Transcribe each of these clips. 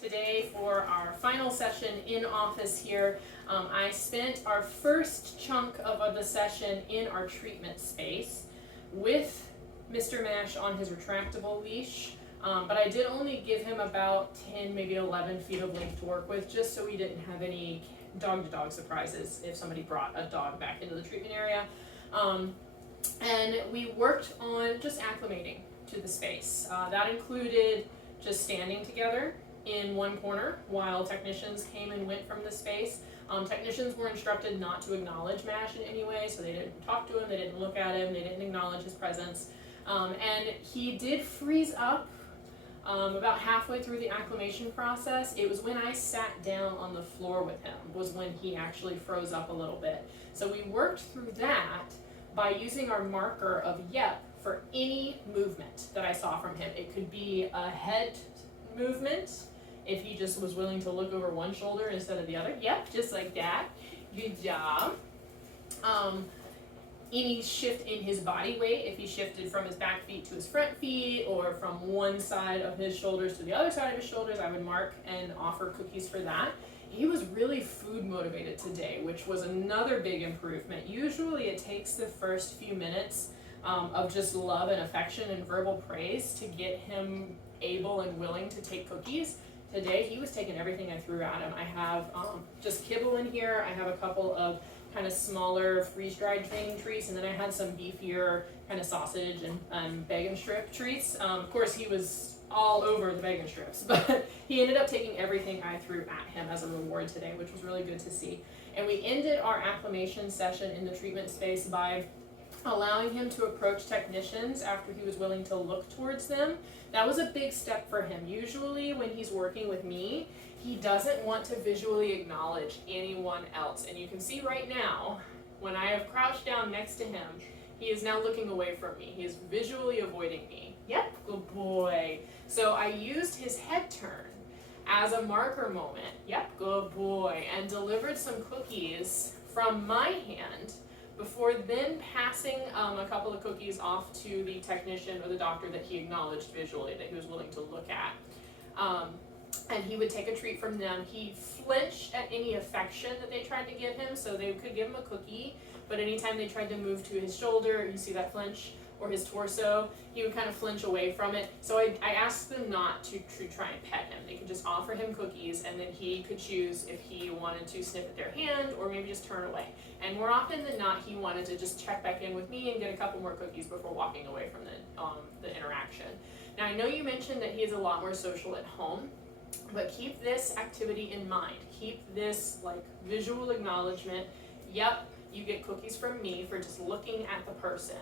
Today for our final session in office here, I spent our first chunk of the session in our treatment space with Mr. Mash on his retractable leash, but I did only give him about 10, maybe 11 feet of length to work with, just so we didn't have any dog-to-dog surprises if somebody brought a dog back into the treatment area. And we worked on just acclimating to the space. That included just standing together in one corner while technicians came and went from the space. Technicians were instructed not to acknowledge Mash in any way, so they didn't talk to him, they didn't look at him, they didn't acknowledge his presence. And he did freeze up about halfway through the acclimation process. It was when I sat down on the floor with him was when he actually froze up a little bit. So we worked through that by using our marker of yep for any movement that I saw from him. It could be a head movement, if he just was willing to look over one shoulder instead of the other. Yep, just like that. Good job. Any shift in his body weight, if he shifted from his back feet to his front feet, or from one side of his shoulders to the other side of his shoulders, I would mark and offer cookies for that. He was really food motivated today, which was another big improvement. Usually it takes the first few minutes of just love and affection and verbal praise to get him able and willing to take cookies. Today he was taking everything I threw at him. I have just kibble in here. I have a couple of kind of smaller freeze-dried training treats, and then I had some beefier kind of sausage and bacon strip treats. Of course, he was all over the bacon strips, but he ended up taking everything I threw at him as a reward today, which was really good to see. And we ended our acclimation session in the treatment space by allowing him to approach technicians after he was willing to look towards them. That was a big step for him. Usually when he's working with me, he doesn't want to visually acknowledge anyone else. And you can see right now, when I have crouched down next to him, he is now looking away from me. He is visually avoiding me. Yep, good boy. So I used his head turn as a marker moment. Yep, good boy. And delivered some cookies from my hand before then passing a couple of cookies off to the technician or the doctor that he acknowledged visually, that he was willing to look at. And he would take a treat from them. He flinched at any affection that they tried to give him, so they could give him a cookie, but anytime they tried to move to his shoulder, you see that flinch, or his torso, he would kind of flinch away from it. So I asked them not to try and pet him. They could just offer him cookies, and then he could choose if he wanted to sniff at their hand or maybe just turn away. And more often than not, he wanted to just check back in with me and get a couple more cookies before walking away from the interaction. Now, I know you mentioned that he is a lot more social at home, but keep this activity in mind. Keep this like visual acknowledgement. Yep, you get cookies from me for just looking at the person.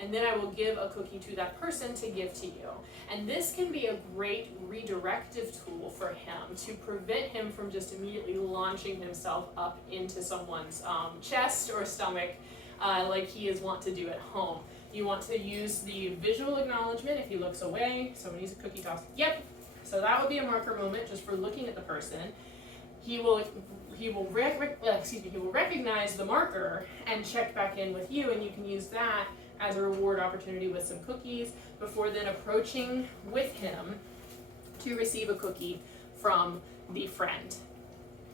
And then I will give a cookie to that person to give to you. And this can be a great redirective tool for him to prevent him from just immediately launching himself up into someone's chest or stomach like he is wont to do at home. You want to use the visual acknowledgement if he looks away. So when he's a cookie toss, yep. So that would be a marker moment just for looking at the person. He will recognize the marker and check back in with you, and you can use that as a reward opportunity with some cookies before then approaching with him to receive a cookie from the friend.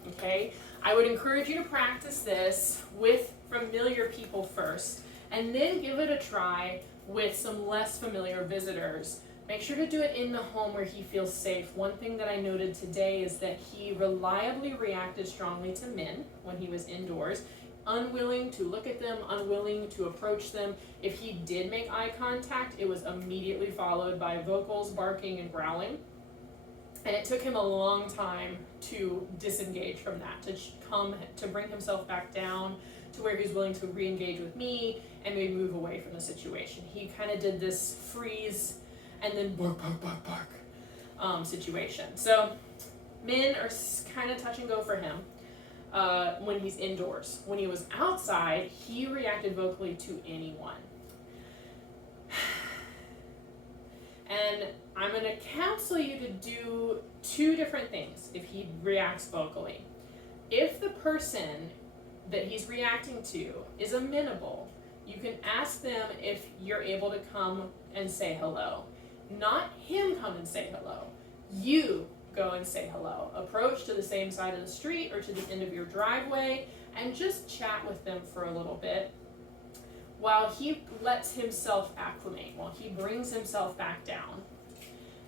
Okay? I would encourage you to practice this with familiar people first, and then give it a try with some less familiar visitors. Make sure to do it in the home where he feels safe. One thing that I noted today is that he reliably reacted strongly to men when he was indoors, unwilling to look at them, unwilling to approach them. If he did make eye contact, it was immediately followed by vocals, barking, and growling. And it took him a long time to disengage from that, to bring himself back down to where he's willing to re-engage with me and maybe move away from the situation. He kind of did this freeze and then bark, bark, bark, bark situation. So men are kind of touch and go for him when he's indoors. When he was outside, he reacted vocally to anyone. And I'm going to counsel you to do two different things if he reacts vocally. If the person that he's reacting to is amenable, you can ask them if you're able to come and say hello. Not him come and say hello. You go and say hello. Approach to the same side of the street or to the end of your driveway and just chat with them for a little bit while he lets himself acclimate, while he brings himself back down.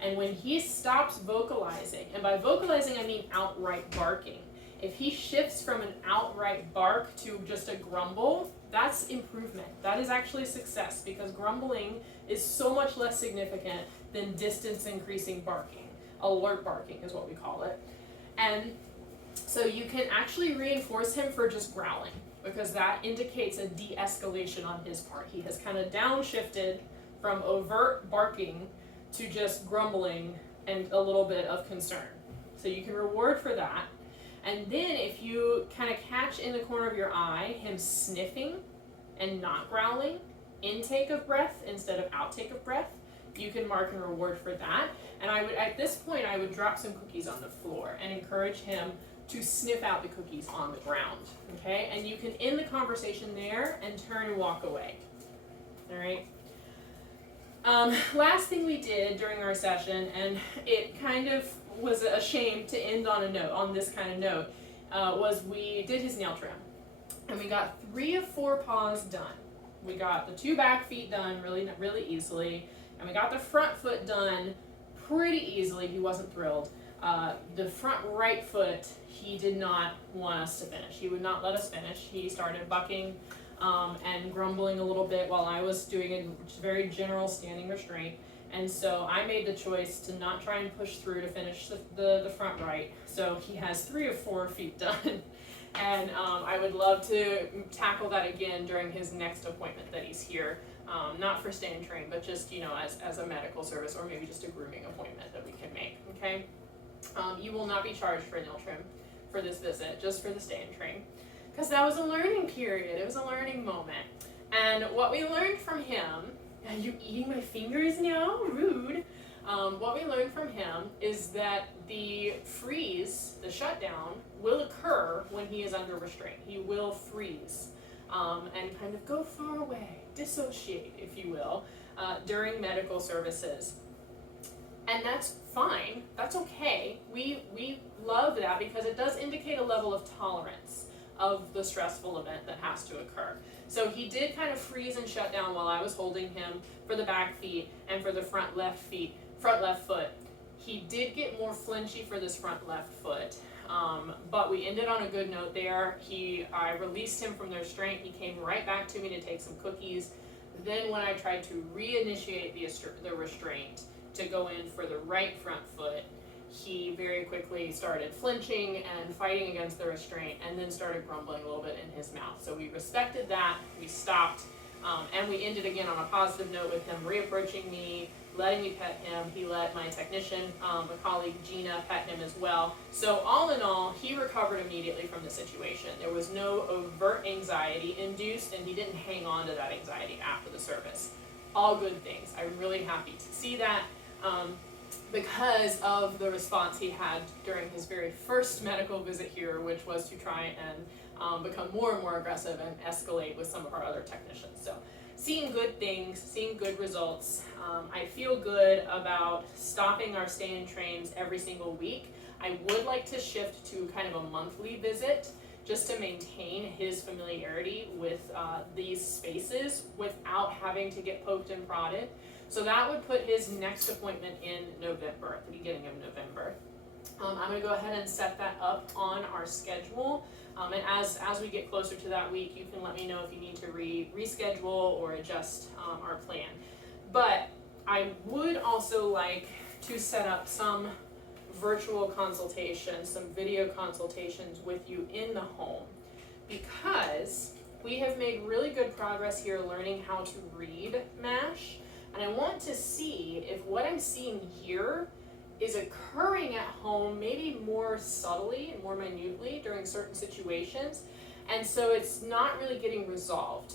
And when he stops vocalizing, and by vocalizing I mean outright barking, if he shifts from an outright bark to just a grumble, that's improvement. That is actually success, because grumbling is so much less significant than distance increasing barking. Alert barking is what we call it. And so you can actually reinforce him for just growling, because that indicates a de-escalation on his part. He has kind of downshifted from overt barking to just grumbling and a little bit of concern. So you can reward for that. And then if you kind of catch in the corner of your eye him sniffing and not growling, intake of breath instead of outtake of breath, you can mark and reward for that. And I would, at this point, I would drop some cookies on the floor and encourage him to sniff out the cookies on the ground, okay? And you can end the conversation there and turn and walk away, all right? Last thing we did during our session, and it kind of was a shame to end on a note, on this kind of note, was we did his nail trim. And we got 3 of 4 paws done. We got the 2 back feet done really easily, and we got the front foot done pretty easily. He wasn't thrilled. The front right foot, he did not want us to finish. He would not let us finish. He started bucking and grumbling a little bit while I was doing a very general standing restraint. And so I made the choice to not try and push through to finish the front right. So he has 3 of 4 feet done. And I would love to tackle that again during his next appointment that he's here. Not for stay and train, but just, you know, as a medical service, or maybe just a grooming appointment that we can make, okay? You will not be charged for a nail trim for this visit, just for the stay and train. Because that was a learning period, it was a learning moment. And what we learned from him, are you eating my fingers now? Rude. What we learned from him is that the freeze, the shutdown, will occur when he is under restraint. He will freeze and kind of go far away, dissociate, if you will, during medical services. And that's fine, that's okay. We love that because it does indicate a level of tolerance of the stressful event that has to occur. So he did kind of freeze and shut down while I was holding him for the back feet and for the front left foot. He did get more flinchy for this front left foot, but we ended on a good note there. I released him from the restraint. He came right back to me to take some cookies. Then when I tried to reinitiate the restraint to go in for the right front foot, he very quickly started flinching and fighting against the restraint, and then started grumbling a little bit in his mouth. So we respected that, we stopped, and we ended again on a positive note with him reapproaching me, letting me pet him. He let my technician, a colleague Gina, pet him as well. So all in all, he recovered immediately from the situation. There was no overt anxiety induced, and he didn't hang on to that anxiety after the service. All good things. I'm really happy to see that. Because of the response he had during his very first medical visit here, which was to try and become more and more aggressive and escalate with some of our other technicians. So seeing good things, seeing good results. I feel good about stopping our stay and trains every single week. I would like to shift to kind of a monthly visit just to maintain his familiarity with these spaces without having to get poked and prodded. So that would put his next appointment in November, at the beginning of November. I'm going to go ahead and set that up on our schedule. And as we get closer to that week, you can let me know if you need to reschedule or adjust our plan. But I would also like to set up some virtual consultations, some video consultations with you in the home, because we have made really good progress here learning how to read MASH. And I want to see if what I'm seeing here is occurring at home, maybe more subtly and more minutely during certain situations. And so it's not really getting resolved.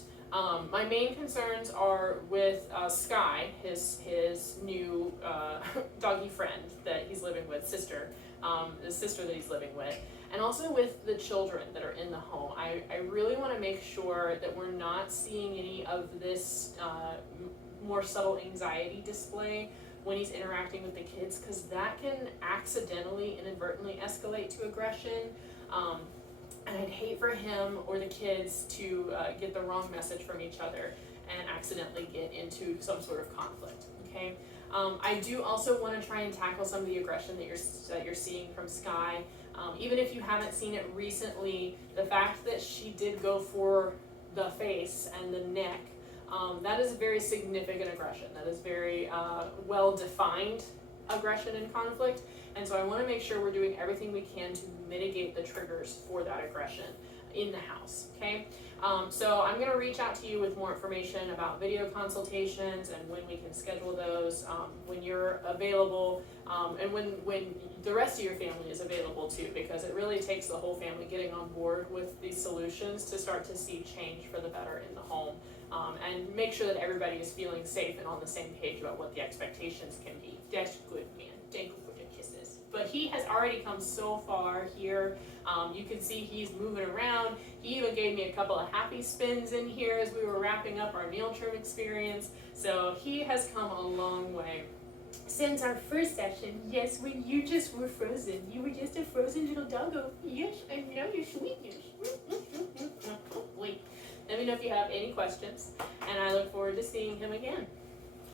My main concerns are with Sky, his new doggy friend that he's living with, the sister that he's living with, and also with the children that are in the home. I really want to make sure that we're not seeing any of this more subtle anxiety display when he's interacting with the kids, because that can accidentally, inadvertently escalate to aggression. And I'd hate for him or the kids to get the wrong message from each other and accidentally get into some sort of conflict, okay? I do also want to try and tackle some of the aggression that you're seeing from Sky. Even if you haven't seen it recently, the fact that she did go for the face and the neck, that is very significant aggression. That is very well-defined aggression and conflict. And so I want to make sure we're doing everything we can to mitigate the triggers for that aggression in the house, okay? So I'm going to reach out to you with more information about video consultations and when we can schedule those, when you're available, and when the rest of your family is available too, because it really takes the whole family getting on board with these solutions to start to see change for the better in the home, and make sure that everybody is feeling safe and on the same page about what the expectations can be. That's good, man. Thank you for the kisses. But he has already come so far here. You can see he's moving around. He even gave me a couple of happy spins in here as we were wrapping up our meal trim experience. So he has come a long way since our first session. Yes, when you just were frozen. You were just a frozen little doggo. Yes, I know your sweetness. Wait. Let me know if you have any questions, and I look forward to seeing him again.